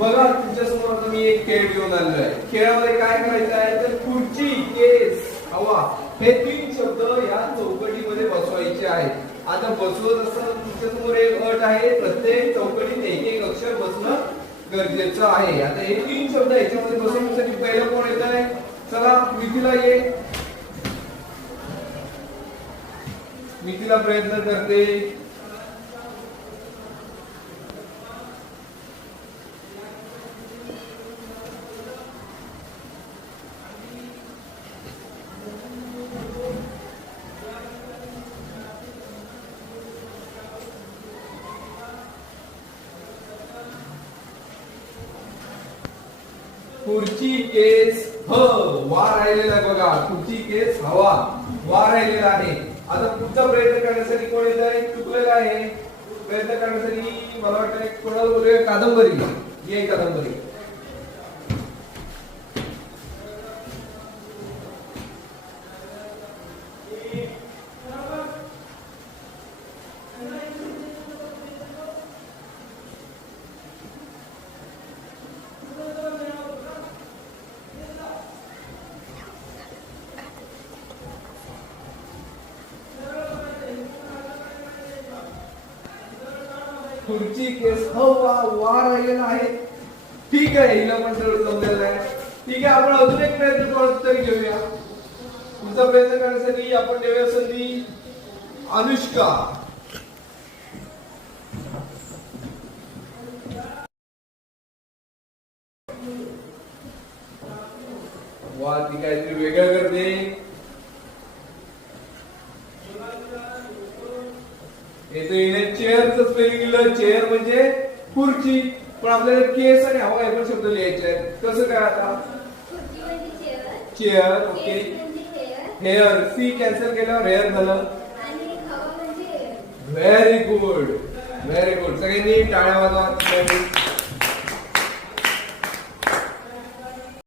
बघा तुमच्या समोर आता मी एक खेळ घेऊन आलेलो आहे. खेळामध्ये काय करायचं आहे तर खुर्ची, केस, हवा हे 3 शब्द या चौकटीमध्ये बसवायचे आहेत. आता बसवत असताना तुमच्या समोर एक अट आहे, प्रत्येक चौकटीत एक एक अक्षर बसणं गरजेचं आहे. आता हे 3 शब्द याच्यामध्ये बसवण्यासाठी पहिलं कोण येत आहे? चला मिथिला ये. मिथिला प्रयत्न करते. खुर्ची, केस, वा राहिलेला आहे बघा. खुर्ची, केस, हवा वा राहिलेला आहे. आता पुढचा प्रयत्न करण्यासाठी कोण येत आहे? चुकलेला आहे. प्रयत्न करण्यासाठी मला वाटतं कोणाला बोलूया? कादंबरी. ये कादंबरी. खुर्ची, केस, वा राहिलेला आहे. ठीक आहे, हिला पण जमलेलं आहे. ठीक आहे, आपण अजून एक प्रयत्न करत तरी घेऊया. तुमचा प्रयत्न करण्यासाठी आपण देऊया संधी अनुष्का. वा, ती काहीतरी वेगळं करते. चेअरचं स्पेलिंग लिहिलं. चेअर म्हणजे खुर्ची, पण आपल्याला केस आणि हवा हे पण शब्द लिहायचे आहेत. कसं काय आता? Chair. Okay. Hair. C cancel केल्यावर हेअर झालं. Very good, very good. सगळ्यांनी टाळ्या वाजवा.